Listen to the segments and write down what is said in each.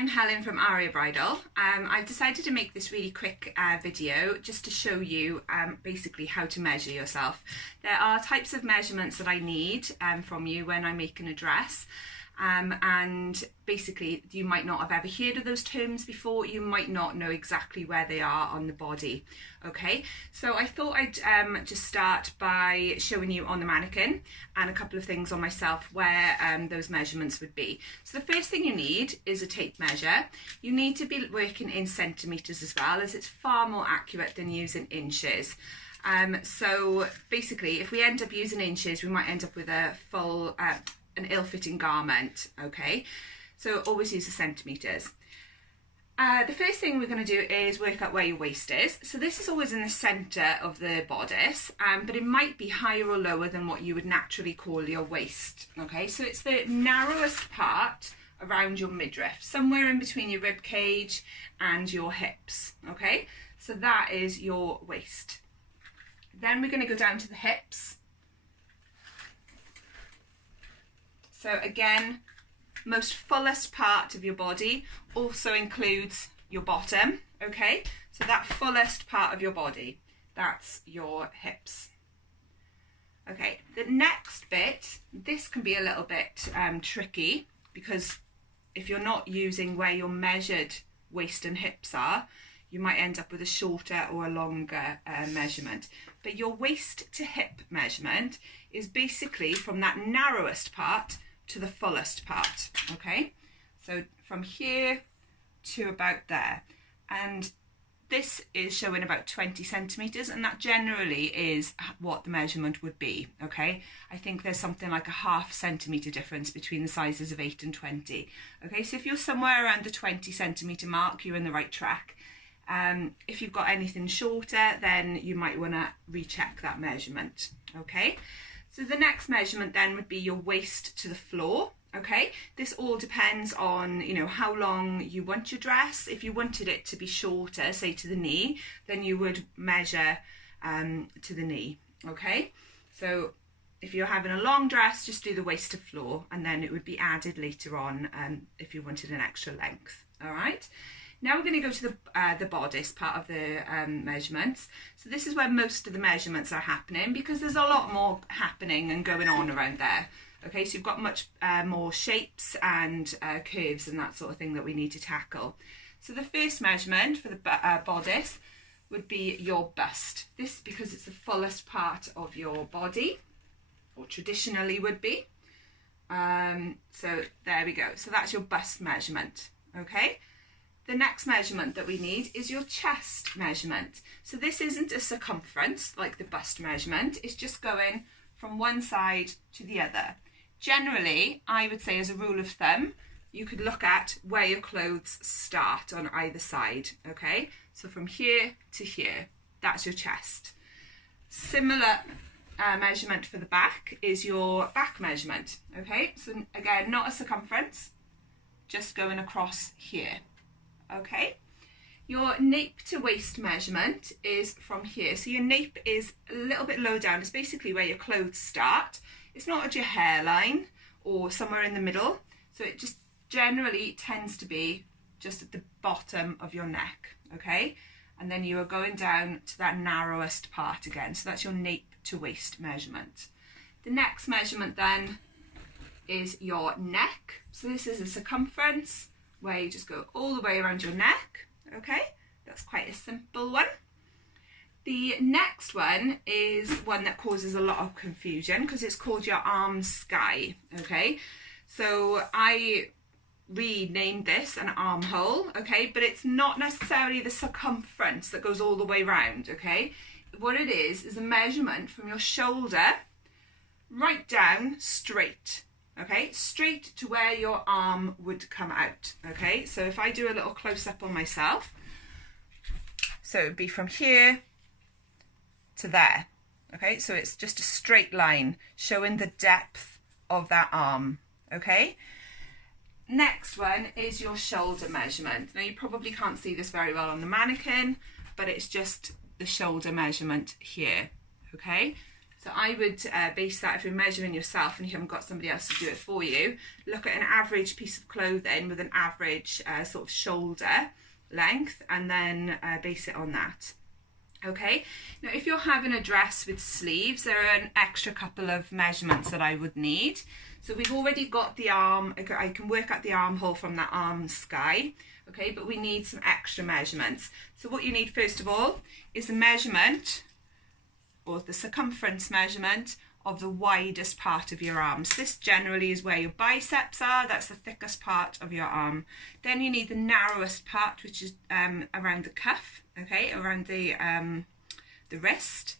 I'm Helen from Aria Bridal. I've decided to make this really quick video just to show you basically how to measure yourself. There are types of measurements that I need from you when I'm making a dress. And basically you might not have ever heard of those terms before, you might not know exactly where they are on the body. Okay, so I thought I'd just start by showing you on the mannequin and a couple of things on myself where those measurements would be. So the first thing you need is a tape measure. You need to be working in centimetres as well, as it's far more accurate than using inches. So basically if we end up using inches, we might end up with a full an ill-fitting garment. Okay, so always use the centimetres. The first thing we're going to do is work out where your waist is. So this is always in the centre of the bodice, but it might be higher or lower than what you would naturally call your waist. Okay, so it's the narrowest part around your midriff, somewhere in between your rib cage and your hips. Okay, so that is your waist. Then we're going to go down to the hips. So again, most fullest part of your body also includes your bottom, okay? So that fullest part of your body, that's your hips. Okay, the next bit, this can be a little bit tricky, because if you're not using where your measured waist and hips are, you might end up with a shorter or a longer measurement. But your waist to hip measurement is basically from that narrowest part to the fullest part. Okay, so from here to about there, and this is showing about 20 centimetres, and that generally is what the measurement would be. Okay, I think there's something like a ½ centimetre difference between the sizes of 8 and 20. Okay, so if you're somewhere around the 20 centimetre mark, you're in the right track. If you've got anything shorter, then you might want to recheck that measurement. Okay, so the next measurement then would be your waist to the floor. Okay, this all depends on, you know, how long you want your dress. If you wanted it to be shorter, say to the knee, then you would measure to the knee. Okay, so if you're having a long dress, just do the waist to floor, and then it would be added later on if you wanted an extra length. All right. Now we're going to go to the bodice part of the measurements. So this is where most of the measurements are happening, because there's a lot more happening and going on around there. Okay, so you've got much more shapes and curves and that sort of thing that we need to tackle. So the first measurement for the bodice would be your bust. This, because it's the fullest part of your body, or traditionally would be. So there we go. So that's your bust measurement. Okay. The next measurement that we need is your chest measurement. So this isn't a circumference like the bust measurement, it's just going from one side to the other. Generally, I would say as a rule of thumb, you could look at where your clothes start on either side, okay? So from here to here, that's your chest. Similar measurement for the back is your back measurement, okay? So again, not a circumference, just going across here. Okay, your nape to waist measurement is from here. So your nape is a little bit low down. It's basically where your clothes start. It's not at your hairline or somewhere in the middle. So it just generally tends to be just at the bottom of your neck. Okay, and then you are going down to that narrowest part again. So that's your nape to waist measurement. The next measurement then is your neck. So this is a circumference, where you just go all the way around your neck. Okay, that's quite a simple one. The next one is one that causes a lot of confusion, because it's called your arm sky. Okay, so I renamed this an armhole. Okay, but it's not necessarily the circumference that goes all the way around. Okay, what it is a measurement from your shoulder right down straight. Okay, straight to where your arm would come out. Okay, so if I do a little close-up on myself, so it would be from here to there. Okay, so it's just a straight line showing the depth of that arm. Okay, next one is your shoulder measurement. Now you probably can't see this very well on the mannequin, but it's just the shoulder measurement here. Okay, So I would base that, if you're measuring yourself and you haven't got somebody else to do it for you, look at an average piece of clothing with an average sort of shoulder length, and then base it on that. Okay, now if you're having a dress with sleeves, there are an extra couple of measurements that I would need. So we've already got the arm, I can work out the armhole from that arm sky, okay, but we need some extra measurements. So what you need first of all is the measurement, or the circumference measurement, of the widest part of your arms. This generally is where your biceps are, that's the thickest part of your arm. Then you need the narrowest part, which is around the cuff, okay, around the wrist.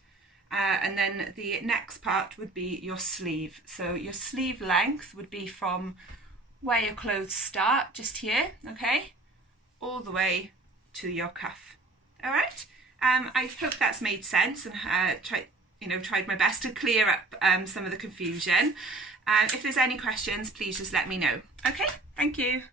And then the next part would be your sleeve. So your sleeve length would be from where your clothes start, just here, okay, all the way to your cuff. All right. I hope that's made sense, and tried my best to clear up some of the confusion. If there's any questions, please just let me know. Okay, thank you.